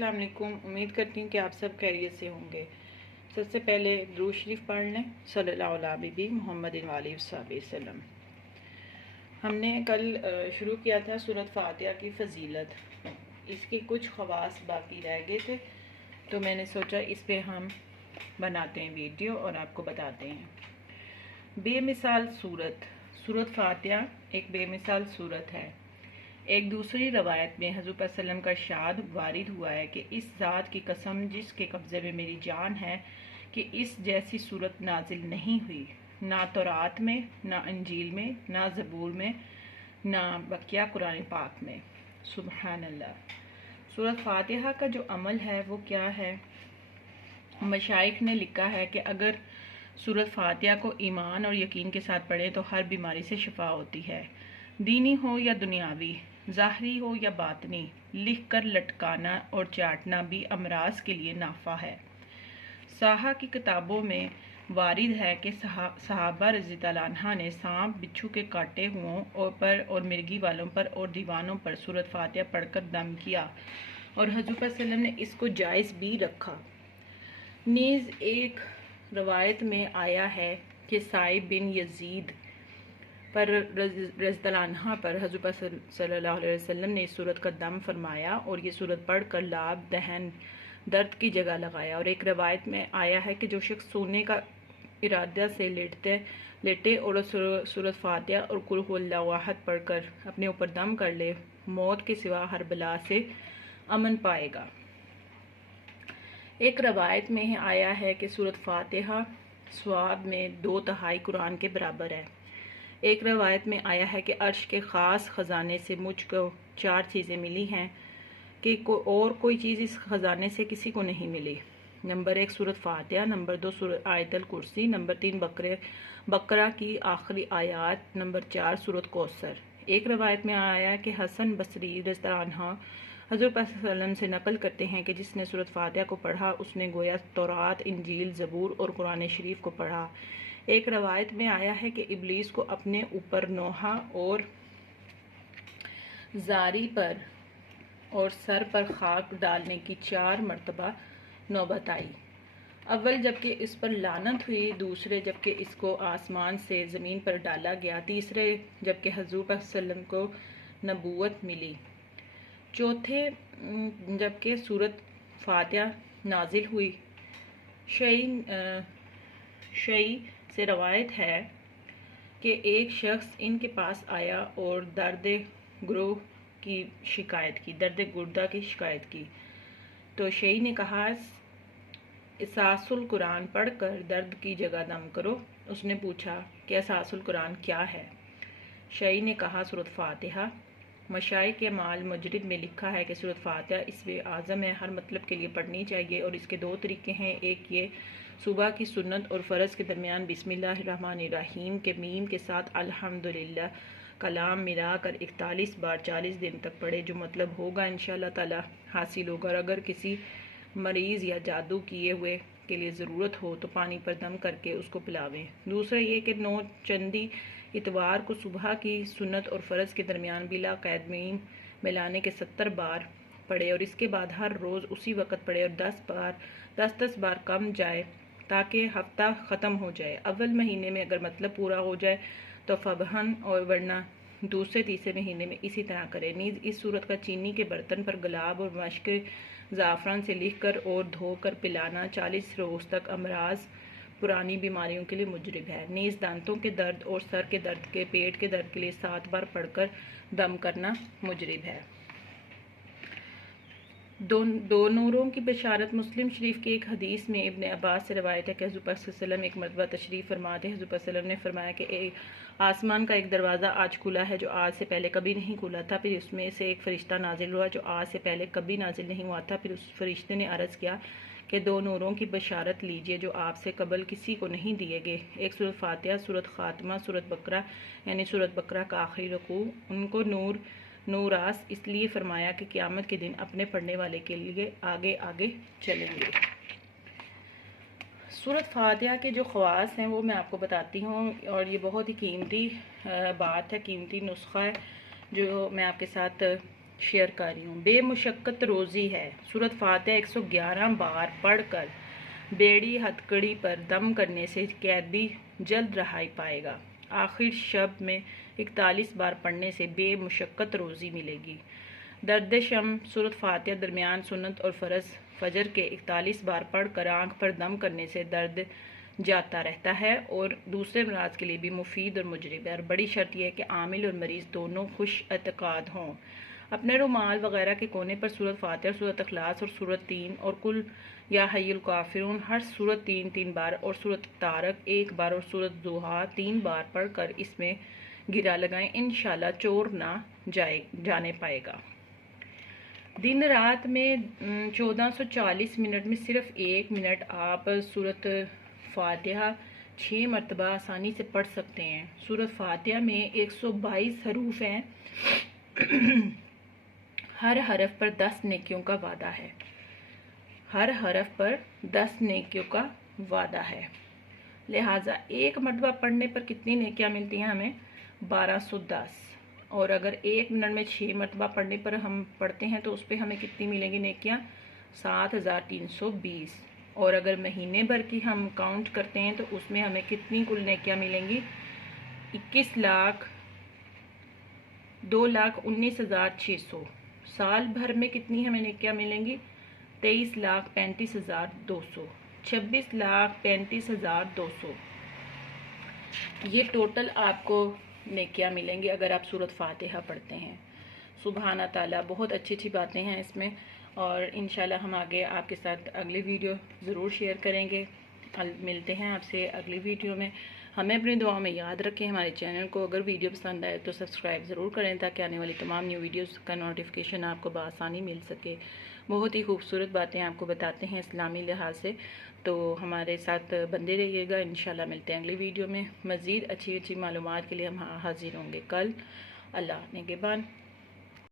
السلام علیکم۔ امید کرتی ہوں کہ آپ سب خیریت سے ہوں گے۔ سب سے پہلے درود شریف پڑھ لیں، صلی اللہ علیہ حبیبی محمد وآلہ وصحبہ وسلم۔ ہم نے کل شروع کیا تھا سورۃ فاتحہ کی فضیلت، اس کے کچھ خواص باقی رہ گئے تھے تو میں نے سوچا اس پہ ہم بناتے ہیں ویڈیو اور آپ کو بتاتے ہیں۔ بے مثال سورۃ فاتحہ ایک بے مثال سورت ہے۔ ایک دوسری روایت میں حضور صلی اللہ علیہ وسلم کا ارشاد وارد ہوا ہے کہ اس ذات کی قسم جس کے قبضے میں میری جان ہے کہ اس جیسی صورت نازل نہیں ہوئی، نہ تورات میں، نہ انجیل میں، نہ زبور میں، نہ بقیہ قرآن پاک میں۔ سبحان اللہ۔ سورۃ فاتحہ کا جو عمل ہے وہ کیا ہے؟ مشائخ نے لکھا ہے کہ اگر سورۃ فاتحہ کو ایمان اور یقین کے ساتھ پڑھیں تو ہر بیماری سے شفا ہوتی ہے، دینی ہو یا دنیاوی، ظاہری ہو یا باطنی۔ لکھ کر لٹکانا اور چاٹنا بھی امراض کے لیے نافع ہے۔ صحاح کی کتابوں میں وارد ہے کہ صحابہ رضی اللہ عنہ نے سانپ بچھو کے کاٹے ہوں پر اور مرگی والوں پر اور دیوانوں پر سورۃ فاتحہ پڑھ کر دم کیا، اور حضور صلی اللہ علیہ وسلم نے اس کو جائز بھی رکھا۔ نیز ایک روایت میں آیا ہے کہ سائب بن یزید پر رضی اللہ عنہ پر حضور صلی اللہ علیہ وسلم نے اس صورت کا دم فرمایا اور یہ صورت پڑھ کر لاب دہن درد کی جگہ لگایا۔ اور ایک روایت میں آیا ہے کہ جو شخص سونے کا ارادہ سے لیٹے اور سورۃ فاتحہ اور قل هو اللہ احد پڑھ کر اپنے اوپر دم کر لے، موت کے سوا ہر بلا سے امن پائے گا۔ ایک روایت میں آیا ہے کہ سورۃ فاتحہ ثواب میں 2/3 قرآن کے برابر ہے۔ ایک روایت میں آیا ہے کہ عرش کے خاص خزانے سے مجھ کو 4 چیزیں ملی ہیں کہ اور کوئی چیز اس خزانے سے کسی کو نہیں ملی۔ نمبر 1 سورۃ فاتحہ، نمبر 2 آیت الکرسی، نمبر 3 بقرہ کی آخری آیات، نمبر 4 سورۃ کوثر۔ ایک روایت میں آیا کہ حسن بصری رضی اللہ عنہ حضور صلی اللہ علیہ وسلم سے نقل کرتے ہیں کہ جس نے سورۃ فاتحہ کو پڑھا اس نے گویا تورات، انجیل، زبور اور قرآن شریف کو پڑھا۔ ایک روایت میں آیا ہے کہ ابلیس کو اپنے اوپر نوحہ اور زاری پر اور سر پر خاک ڈالنے کی 4 مرتبہ نوبت آئی۔ اول جبکہ اس پر لعنت ہوئی، دوسرے جبکہ اس کو آسمان سے زمین پر ڈالا گیا، تیسرے جبکہ حضور صلی اللہ علیہ وسلم کو نبوت ملی، چوتھے جبکہ سورۃ فاتحہ نازل ہوئی۔ شیعی سے روایت ہے کہ ایک شخص ان کے پاس آیا اور درد گردہ کی شکایت کی تو شیعی نے کہا اساس القرآن پڑھ کر درد کی جگہ دم کرو۔ اس نے پوچھا کہ اساس القرآن کیا ہے؟ شیعی نے کہا سورۃ فاتحہ۔ مشائخ اعمال مجرد میں لکھا ہے کہ سورۃ فاتحہ اسم اعظم ہے، ہر مطلب کے لیے پڑھنی چاہیے، اور اس کے 2 طریقے ہیں۔ ایک یہ صبح کی سنت اور فرض کے درمیان بسم اللہ الرحمن الرحیم کے میم کے ساتھ الحمدللہ کلام ملا کر 41 بار 40 دن تک پڑھے، جو مطلب ہوگا انشاءاللہ تعالی حاصل ہوگا، اور اگر کسی مریض یا جادو کیے ہوئے کے لیے ضرورت ہو تو پانی پر دم کر کے اس کو پلاویں۔ دوسرا یہ کہ 9 چندی اتوار کو صبح کی سنت اور فرض کے درمیان بلا قید میم ملانے کے 70 بار پڑھے، اور اس کے بعد ہر روز اسی وقت پڑھے اور 10 بار کم جائے تاکہ ہفتہ ختم ہو جائے۔ اول مہینے میں اگر مطلب پورا ہو جائے تو فبہن، اور ورنہ دوسرے تیسرے مہینے میں اسی طرح کرے۔ نیز اس صورت کا چینی کے برتن پر گلاب اور مشک زعفران سے لکھ کر اور دھو کر پلانا 40 روز تک امراض پرانی بیماریوں کے لیے مجرب ہے۔ نیز دانتوں کے درد اور سر کے درد کے پیٹ کے درد کے لیے 7 بار پڑھ کر دم کرنا مجرب ہے۔ 2 نوروں کی بشارت۔ مسلم شریف کی ایک حدیث میں ابن عباس سے روایت ہے کہ حضور صلی اللہ علیہ وسلم ایک مرتبہ تشریف فرما تھے۔ حضور صلی اللہ علیہ وسلم نے فرمایا کہ آسمان کا ایک دروازہ آج کھلا ہے جو آج سے پہلے کبھی نہیں کھلا تھا، پھر اس میں سے ایک فرشتہ نازل ہوا جو آج سے پہلے کبھی نازل نہیں ہوا تھا۔ پھر اس فرشتے نے عرض کیا کہ 2 نوروں کی بشارت لیجئے جو آپ سے قبل کسی کو نہیں دیے گئے، ایک سورۃ فاتحہ، سورۃ خاتمہ، سورۃ بقرہ یعنی سورۃ بقرہ کا آخری رکوع۔ ان کو نوراس اس لیے فرمایا کہ قیامت کے دن اپنے پڑھنے والے کے لیے آگے آگے چلیں گے۔ سورۃ فاتحہ کے جو خواص ہیں وہ میں آپ کو بتاتی ہوں، اور یہ بہت ہی قیمتی بات ہے، قیمتی نسخہ ہے جو میں آپ کے ساتھ شیئر کر رہی ہوں۔ بے مشقت روزی ہے، سورۃ فاتحہ 111 بار پڑھ کر بیڑی ہتھکڑی پر دم کرنے سے قیدی جلد رہائی پائے گا۔ آخر شب میں 41 بار پڑھنے سے بے مشقت روزی ملے گی۔ درد شم سورۃ فاتحہ درمیان سنت اور فرض فجر کے 41 بار پڑھ کر آنکھ پر دم کرنے سے درد جاتا رہتا ہے اور دوسرے امراض کے لیے بھی مفید اور مجرب ہے، اور بڑی شرط یہ ہے کہ عامل اور مریض دونوں خوش اعتقاد ہوں۔ اپنے رومال وغیرہ کے کونے پر سورۃ فاتحہ، سورۃ اخلاص اور سورۃ 3 اور کل یا حی الکافرون ہر سورۃ 3 بار اور سورۃ طارق 1 بار اور سورۃ ضحیٰ 3 بار پڑھ کر اس میں گرا لگائیں، انشاءاللہ چور نہ جانے پائے گا۔ دن رات میں 1440 منٹ میں صرف 1 منٹ آپ سورۃ فاتحہ 6 مرتبہ آسانی سے پڑھ سکتے ہیں۔ سورۃ فاتحہ میں 122 حروف ہیں، ہر حرف پر 10 نیکیوں کا وعدہ ہے، ہر حرف پر 10 نیکیوں کا وعدہ ہے، لہٰذا 1 مرتبہ پڑھنے پر کتنی نیکیاں ملتی ہیں ہمیں؟ 1210، اور اگر 1 منٹ میں 6 مرتبہ پڑھنے پر ہم پڑھتے ہیں تو اس پہ ہمیں کتنی ملیں گی نیکیاں؟ 7320، اور اگر مہینے بھر کی ہم کاؤنٹ کرتے ہیں تو اس میں ہمیں کتنی کل نیکیاں ملیں گی؟ 2,19,600۔ سال بھر میں کتنی ہمیں نیکیاں ملیں گی؟ 23,35,200، 26,35,200۔ یہ ٹوٹل آپ کو نیکیاں ملیں گی اگر آپ سورۃ فاتحہ پڑھتے ہیں۔ سبحانہ تعالیٰ، بہت اچھی اچھی باتیں ہیں اس میں، اور انشاءاللہ ہم آگے آپ کے ساتھ اگلی ویڈیو ضرور شیئر کریں گے۔ ملتے ہیں آپ سے اگلی ویڈیو میں۔ ہمیں اپنی دعاؤں میں یاد رکھیں، ہمارے چینل کو اگر ویڈیو پسند آئے تو سبسکرائب ضرور کریں تاکہ آنے والی تمام نیو ویڈیوز کا نوٹیفیکیشن آپ کو بآسانی مل سکے۔ بہت ہی خوبصورت باتیں آپ کو بتاتے ہیں اسلامی لحاظ سے، تو ہمارے ساتھ بندے رہیے گا۔ انشاءاللہ ملتے ہیں اگلی ویڈیو میں، مزید اچھی اچھی معلومات کے لیے ہم حاضر ہوں گے کل۔ اللہ نگہبان۔